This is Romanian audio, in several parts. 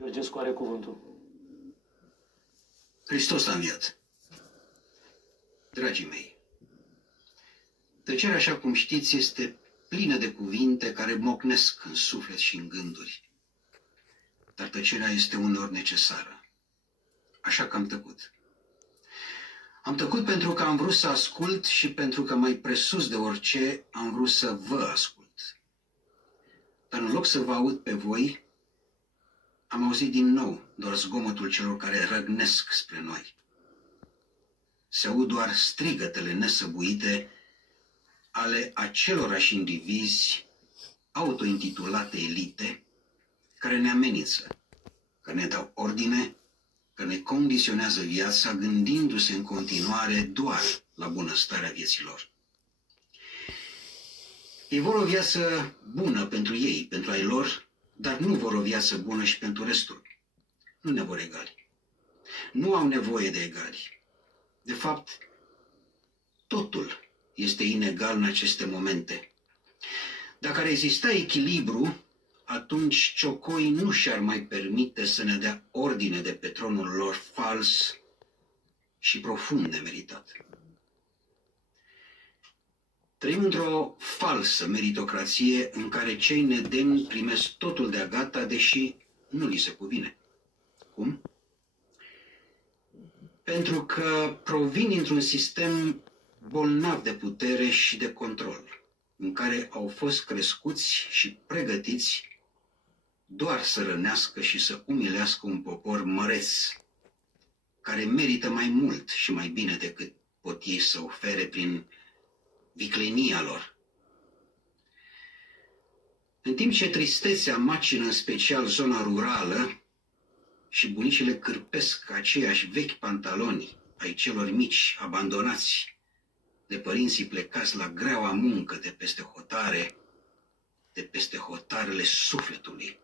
Georgescu are cuvântul. Hristos a înviat. Dragii mei, tăcerea, așa cum știți, este plină de cuvinte care mocnesc în suflet și în gânduri. Dar tăcerea este uneori necesară. Așa că am tăcut. Am tăcut pentru că am vrut să ascult și pentru că mai presus de orice am vrut să vă ascult. Dar în loc să vă aud pe voi, am auzit din nou doar zgomotul celor care răgnesc spre noi. Se aud doar strigătele nesăbuite ale acelorași indivizi autointitulate elite care ne amenință, că ne dau ordine, că ne condiționează viața gândindu-se în continuare doar la bunăstarea vieților. Ei vor o viață bună pentru ei, pentru ai lor, dar nu vor o viață bună și pentru restul. Nu ne vor egali. Nu au nevoie de egali. De fapt, totul este inegal în aceste momente. Dacă ar exista echilibru, atunci ciocoi nu și-ar mai permite să ne dea ordine de pe tronul lor fals și profund nemeritat. Trăim într-o falsă meritocrație în care cei nedemni primesc totul de-a gata, deși nu li se cuvine. Cum? Pentru că provin dintr-un sistem bolnav de putere și de control, în care au fost crescuți și pregătiți doar să rănească și să umilească un popor măreț, care merită mai mult și mai bine decât pot ei să ofere prin viclenia lor. În timp ce tristețea macină în special zona rurală și bunicile cârpesc aceiași vechi pantaloni ai celor mici abandonați de părinții plecați la greaua muncă de peste hotare, de peste hotarele sufletului.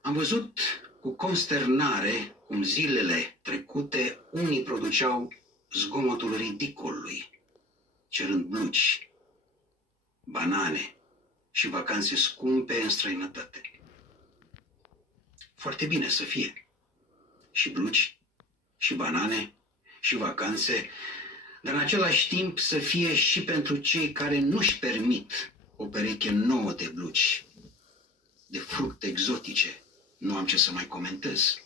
Am văzut cu consternare cum zilele trecute unii produceau zgomotul ridicolului, cerând blugi, banane și vacanțe scumpe în străinătate. Foarte bine să fie. Și blugi, și banane, și vacanțe, dar în același timp să fie și pentru cei care nu-și permit o pereche nouă de blugi, de fructe exotice. Nu am ce să mai comentez.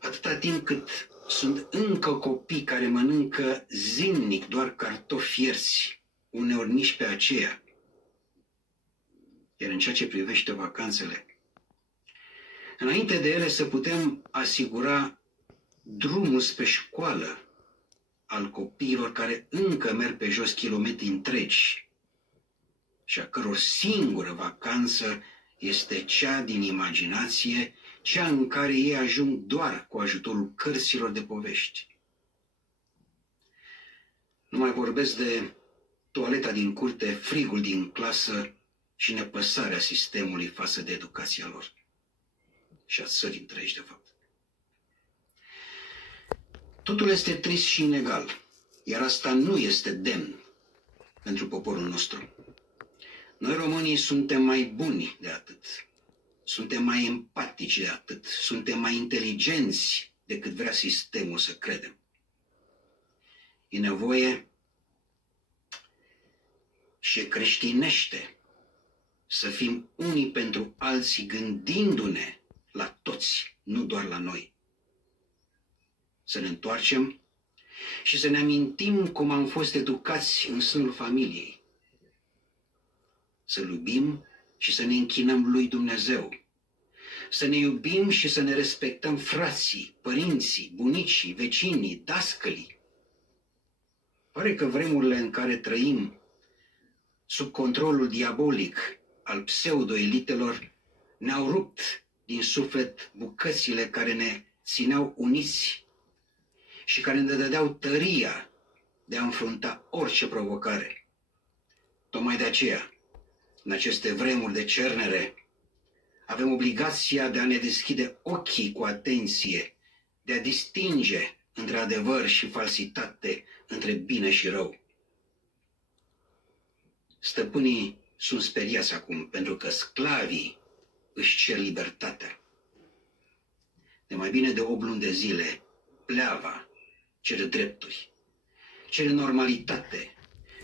Atâta timp cât sunt încă copii care mănâncă zilnic doar cartofi fierți, uneori nici pe aceea. Iar în ceea ce privește vacanțele, înainte de ele să putem asigura drumul spre școală al copiilor care încă merg pe jos kilometri întregi și a căror singură vacanță este cea din imaginație, cea în care ei ajung doar cu ajutorul cărților de povești. Nu mai vorbesc de toaleta din curte, frigul din clasă și nepăsarea sistemului față de educația lor. Și a țării întregi, de fapt. Totul este trist și inegal, iar asta nu este demn pentru poporul nostru. Noi românii suntem mai buni de atât, suntem mai empatici de atât, suntem mai inteligenți decât vrea sistemul să credem. E nevoie și creștinește să fim unii pentru alții gândindu-ne la toți, nu doar la noi. Să ne întoarcem și să ne amintim cum am fost educați în sânul familiei. Să-L iubim și să ne închinăm lui Dumnezeu. Să ne iubim și să ne respectăm frații, părinții, bunicii, vecinii, dascălii. Pare că vremurile în care trăim sub controlul diabolic al pseudo-elitelor ne-au rupt din suflet bucățile care ne țineau uniți și care ne dădeau tăria de a înfrunta orice provocare. Tocmai de aceea, în aceste vremuri de cernere, avem obligația de a ne deschide ochii cu atenție, de a distinge între adevăr și falsitate, între bine și rău. Stăpânii sunt speriați acum pentru că sclavii își cer libertatea. De mai bine de 8 luni de zile, Pleava cere drepturi, cere normalitate,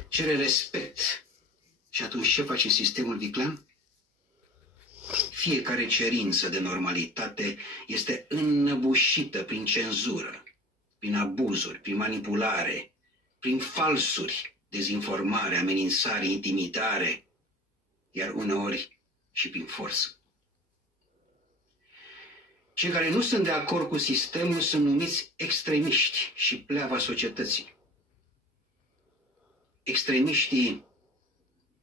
cere respect. Și atunci ce face sistemul viclean? Fiecare cerință de normalitate este înnăbușită prin cenzură, prin abuzuri, prin manipulare, prin falsuri, dezinformare, amenințare, intimidare, iar uneori și prin forță. Cei care nu sunt de acord cu sistemul sunt numiți extremiști și Pleava societății. Extremiștii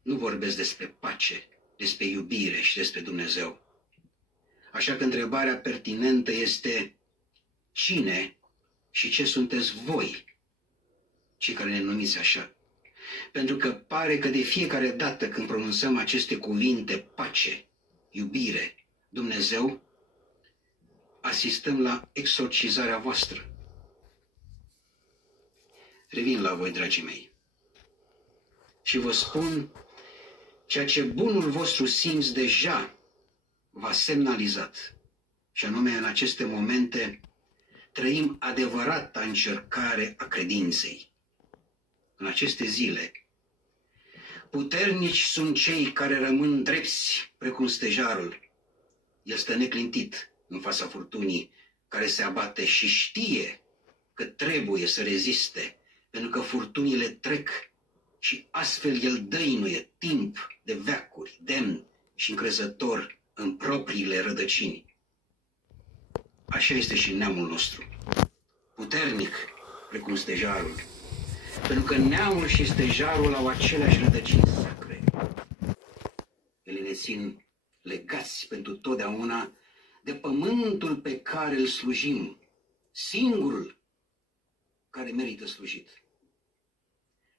nu vorbesc despre pace, despre iubire și despre Dumnezeu. Așa că întrebarea pertinentă este: cine și ce sunteți voi, cei care ne numiți așa? Pentru că pare că de fiecare dată când pronunțăm aceste cuvinte, pace, iubire, Dumnezeu, asistăm la exorcizarea voastră. Revin la voi, dragii mei, și vă spun ceea ce bunul vostru simț deja v-a semnalizat, și anume în aceste momente trăim adevărata încercare a credinței. În aceste zile, puternici sunt cei care rămân drepți precum stejarul. El stă neclintit în fața furtunii care se abate și știe că trebuie să reziste, pentru că furtunile trec și astfel el dăinuie timp de veacuri, demn și încrezător în propriile rădăcini. Așa este și neamul nostru, puternic precum stejarul, pentru că neamul și stejarul au aceleași rădăcini sacre. Ele ne țin legați pentru totdeauna de pământul pe care îl slujim, singurul care merită slujit.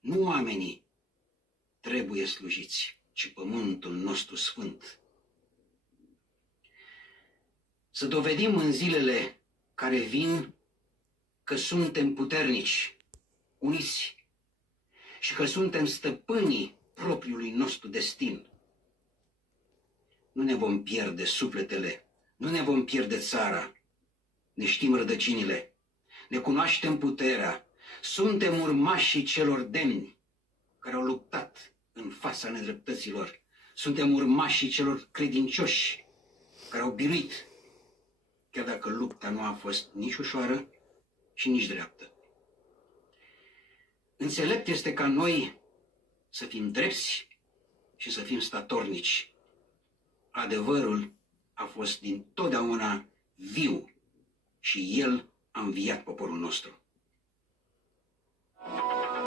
Nu oamenii trebuie slujiți, ci pământul nostru sfânt. Să dovedim în zilele care vin că suntem puternici, uniți, și că suntem stăpânii propriului nostru destin. Nu ne vom pierde sufletele, nu ne vom pierde țara. Ne știm rădăcinile, ne cunoaștem puterea, suntem urmașii celor demni care au luptat în fața nedreptăților. Suntem urmașii celor credincioși care au biruit, chiar dacă lupta nu a fost nici ușoară și nici dreaptă. Înțelept este ca noi să fim drepți și să fim statornici. Adevărul a fost din totdeauna viu și el a înviat poporul nostru.